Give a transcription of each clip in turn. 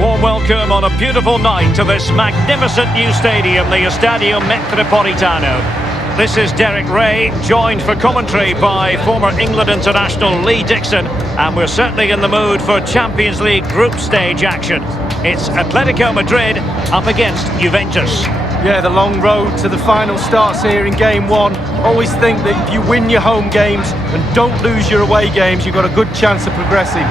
warm welcome on a beautiful night to this magnificent new stadium, the Estadio Metropolitano. This is Derek Ray, joined for commentary by former England international Lee Dixon, and we're certainly in the mood for Champions League group stage action. It's Atletico Madrid up against Juventus. Yeah, the long road to the final starts here in game one. Always think that if you win your home games and don't lose your away games, you've got a good chance of progressing.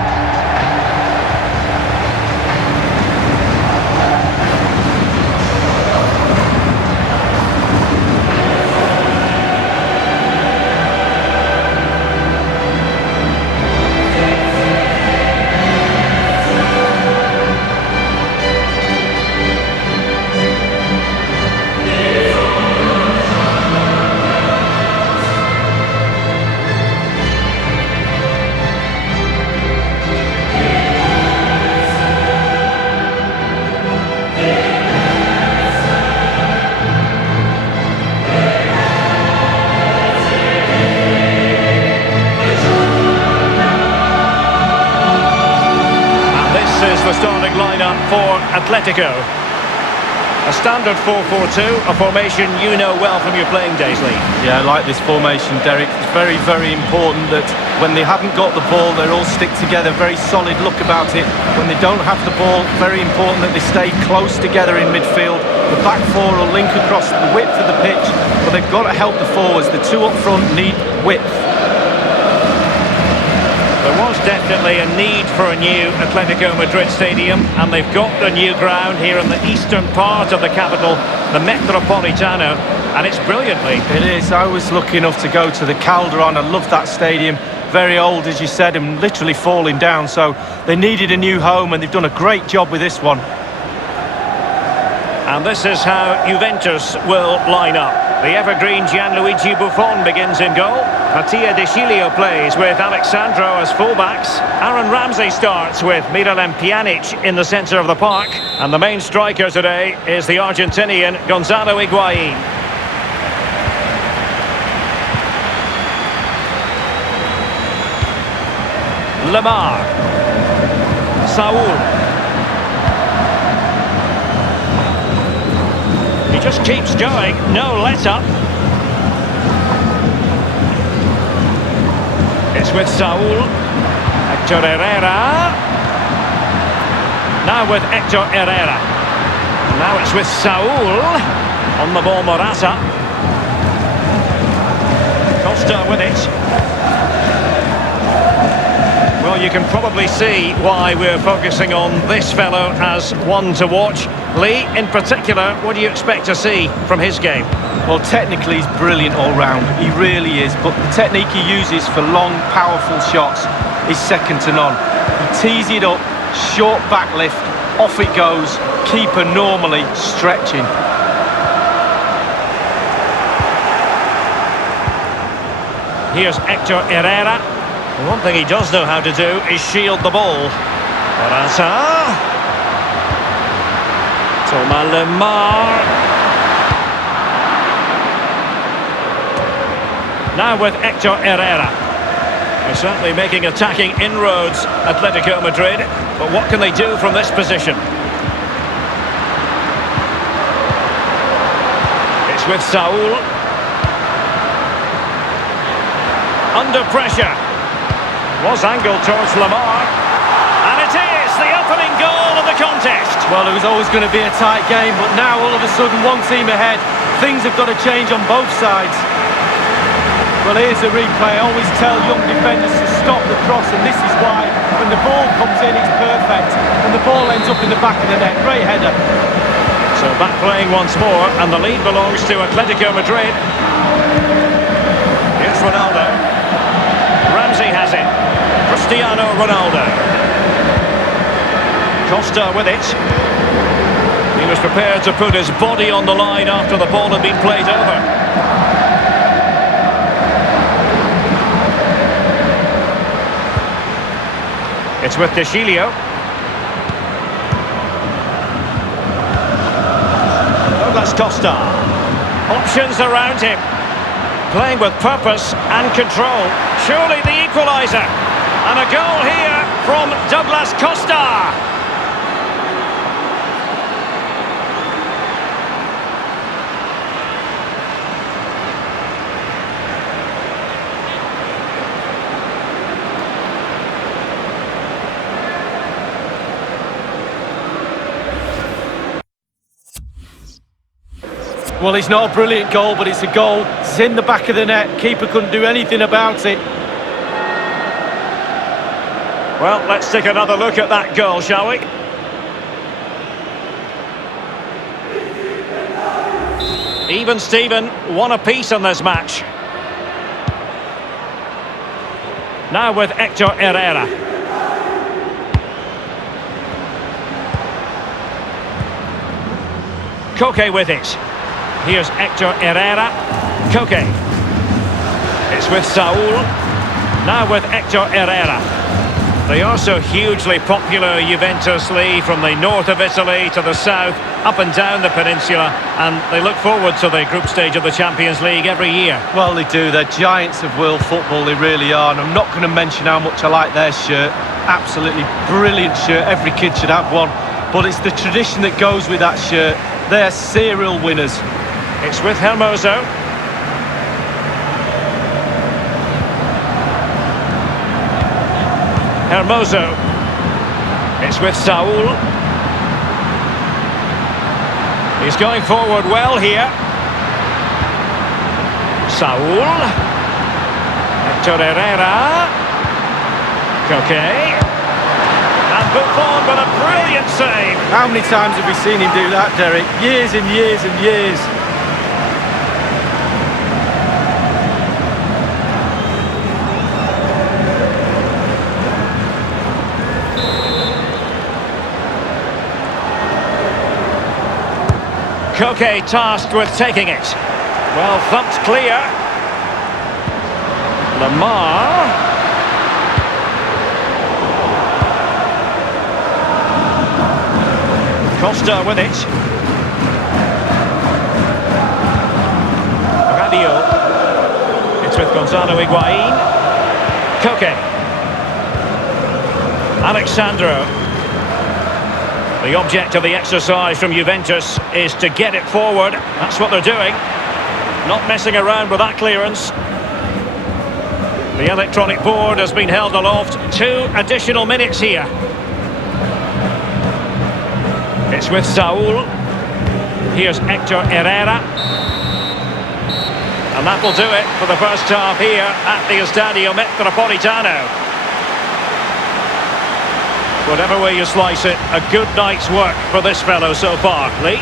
The starting lineup for Atletico. A standard 4-4-2, a formation you know well from your playing days, Lee. Yeah, I like this formation, Derek. It's very, very important that when they haven't got the ball, they all stick together. Very solid look about it. When they don't have the ball, very important that they stay close together in midfield. The back four will link across the width of the pitch, but they've got to help the forwards. The two up front need width. There was definitely a need for a new Atletico Madrid stadium, and they've got the new ground here in the eastern part of the capital, the Metropolitano, and it's brilliantly. It is. I was lucky enough to go to the Calderon. I love that stadium. Very old, as you said, and literally falling down, so they needed a new home, and they've done a great job with this one. And this is how Juventus will line up. The evergreen Gianluigi Buffon begins in goal. Mattia De Sciglio plays with Alexandro as fullbacks. Aaron Ramsey starts with Miralem Pjanic in the centre of the park. And the main striker today is the Argentinian Gonzalo Higuain. Lemar. Saul. He just keeps going, no let-up. It's with Saul. Hector Herrera. Now with Hector Herrera. Now it's with Saul. On the ball, Morata. Costa with it. Well, you can probably see why we're focusing on this fellow as one to watch. Lee, in particular, what do you expect to see from his game? Well, technically he's brilliant all round. He really is. But the technique he uses for long, powerful shots is second to none. He tees it up, short back lift, off it goes. Keeper normally stretching. Here's Hector Herrera. One thing he does know how to do is shield the ball. Morata. Thomas Lemar. Now with Hector Herrera. They're certainly making attacking inroads, Atletico Madrid. But what can they do from this position? It's with Saul. Under pressure. Was angled towards Lemar. And it is the opening goal of the contest. Well, it was always going to be a tight game, but now all of a sudden one team ahead. Things have got to change on both sides. Well, here's the replay. I always tell young defenders to stop the cross, and this is why. When the ball comes in, it's perfect. And the ball ends up in the back of the net. Great header. So back playing once more, and the lead belongs to Atletico Madrid. Here's Ronaldo. Ramsey has it. Cristiano Ronaldo. Costa with it. He was prepared to put his body on the line after the ball had been played over. It's with De Sciglio. Oh, that's Costa. Options around him. Playing with purpose and control. Surely the equaliser. And a goal here from Douglas Costa. Well, it's not a brilliant goal, but it's a goal. It's in the back of the net. Keeper couldn't do anything about it. Well, let's take another look at that goal, shall we? Even Steven, one apiece in this match. Now with Hector Herrera. Koke with it. Here's Hector Herrera. Koke. It's with Saul. Now with Hector Herrera. They are so hugely popular, Juventus, Lee, from the north of Italy to the south, up and down the peninsula, and they look forward to the group stage of the Champions League every year. Well, they do. They're giants of world football, they really are. And I'm not going to mention how much I like their shirt. Absolutely brilliant shirt. Every kid should have one. But it's the tradition that goes with that shirt. They're serial winners. It's with Hermoso. Hermoso. It's with Saul. He's going forward well here. Saul. Hector Herrera. Koke. And Buffon with a brilliant save. How many times have we seen him do that, Derek? Years and years and years. Koke tasked with taking it. Well thumped clear. Lamar. Costa with it. Radio. It's with Gonzalo Higuain. Koke. Alexandro. The object of the exercise from Juventus is to get it forward. That's what they're doing. Not messing around with that clearance. The electronic board has been held aloft. 2 additional minutes here. It's with Saul. Here's Hector Herrera. And that will do it for the first half here at the Estadio Metropolitano. Whatever way you slice it, a good night's work for this fellow so far. Lee?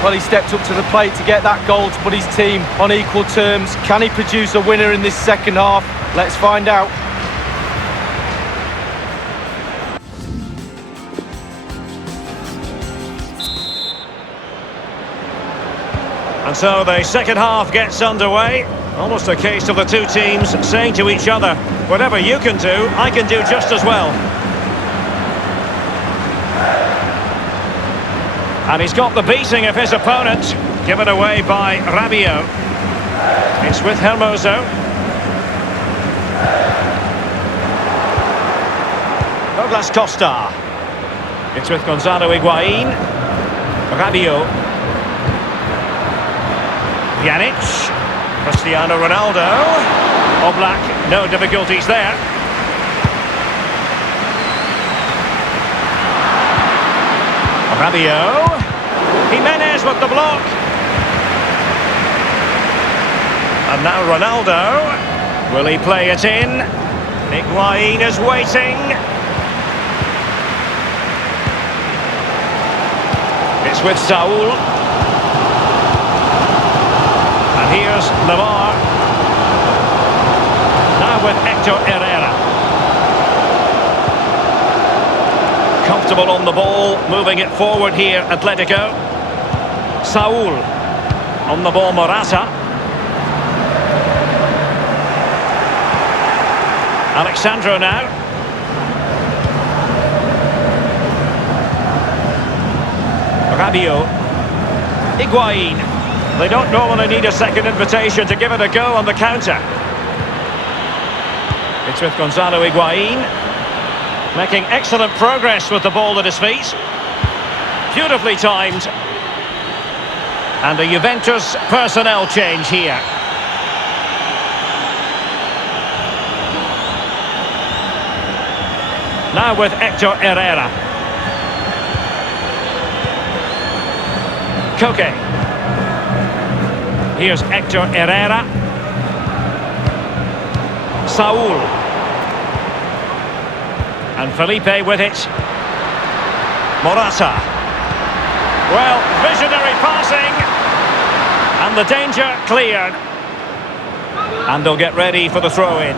Well, he stepped up to the plate to get that goal to put his team on equal terms. Can he produce a winner in this second half? Let's find out. And so the second half gets underway. Almost a case of the two teams saying to each other, whatever you can do, I can do just as well. And he's got the beating of his opponent, given away by Rabiot. It's with Hermoso. Douglas Costa. It's with Gonzalo Higuain. Rabiot. Pjanic. Cristiano Ronaldo. Oblak, no difficulties there. Rabiot. Jimenez with the block. And now Ronaldo. Will he play it in? Higuain is waiting. It's with Saul. And here's Lamar. Now with Hector Herrera. Comfortable on the ball, moving it forward here, Atletico. Saul. On the ball, Morata. Alexandro now. Rabiot. Higuain. They don't normally need a second invitation to give it a go on the counter. It's with Gonzalo Higuain. Making excellent progress with the ball at his feet. Beautifully timed. And a Juventus personnel change here. Now with Hector Herrera. Koke. Here's Hector Herrera. Saul. And Felipe with it. Morata. Well, visionary passing. And the danger cleared. And they'll get ready for the throw-in.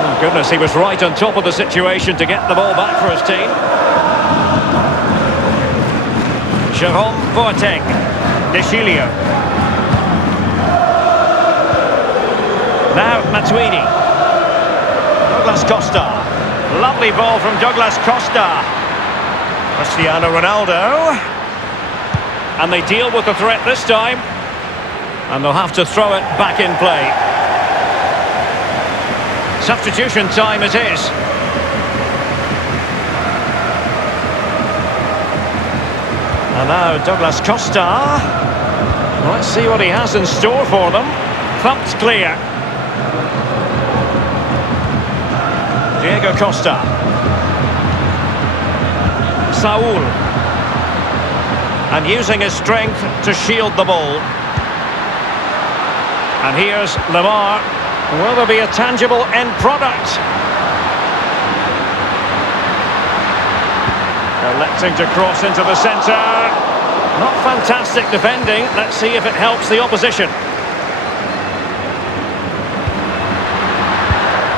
Oh, goodness, he was right on top of the situation to get the ball back for his team. Jerome Boateng. De Chilio. Now Matuidi. Douglas Costa. Lovely ball from Douglas Costa. Cristiano Ronaldo. And they deal with the threat this time. And they'll have to throw it back in play. Substitution time it is. And now Douglas Costa. Let's see what he has in store for them. Thumped clear. Diego Costa. Saul. And using his strength to shield the ball. And here's Lemar. Will there be a tangible end product? Electing to cross into the centre. Not fantastic defending. Let's see if it helps the opposition.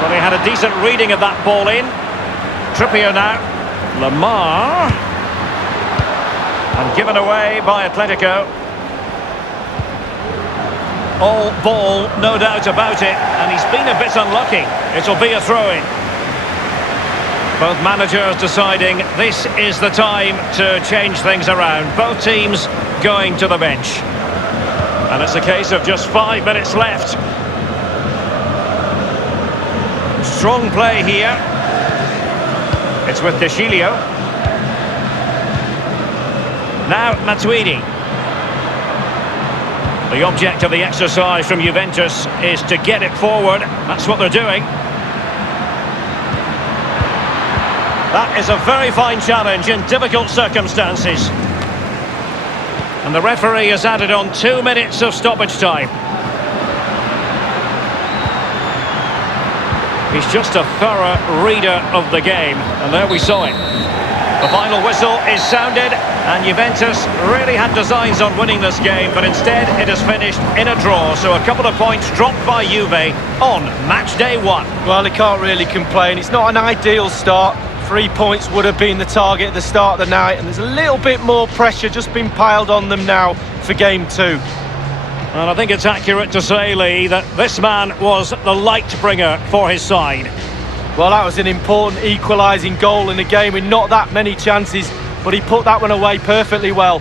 Well, he had a decent reading of that ball in. Trippier now. Lemar. And given away by Atletico. All ball, no doubt about it. And he's been a bit unlucky. It'll be a throw-in. Both managers deciding this is the time to change things around. Both teams going to the bench. And it's a case of just 5 minutes left. Strong play here. It's with De Chilio. Now Matuidi. The object of the exercise from Juventus is to get it forward. That's what they're doing. That is a very fine challenge in difficult circumstances. And the referee has added on 2 minutes of stoppage time. He's just a thorough reader of the game. And there we saw it. The final whistle is sounded, and Juventus really had designs on winning this game, but instead it has finished in a draw. So a couple of points dropped by Juve on match day 1. Well, they can't really complain. It's not an ideal start. 3 points would have been the target at the start of the night, and there's a little bit more pressure just been piled on them now for game 2. And I think it's accurate to say, Lee, that this man was the light bringer for his side. Well, that was an important equalising goal in the game with not that many chances, but he put that one away perfectly well.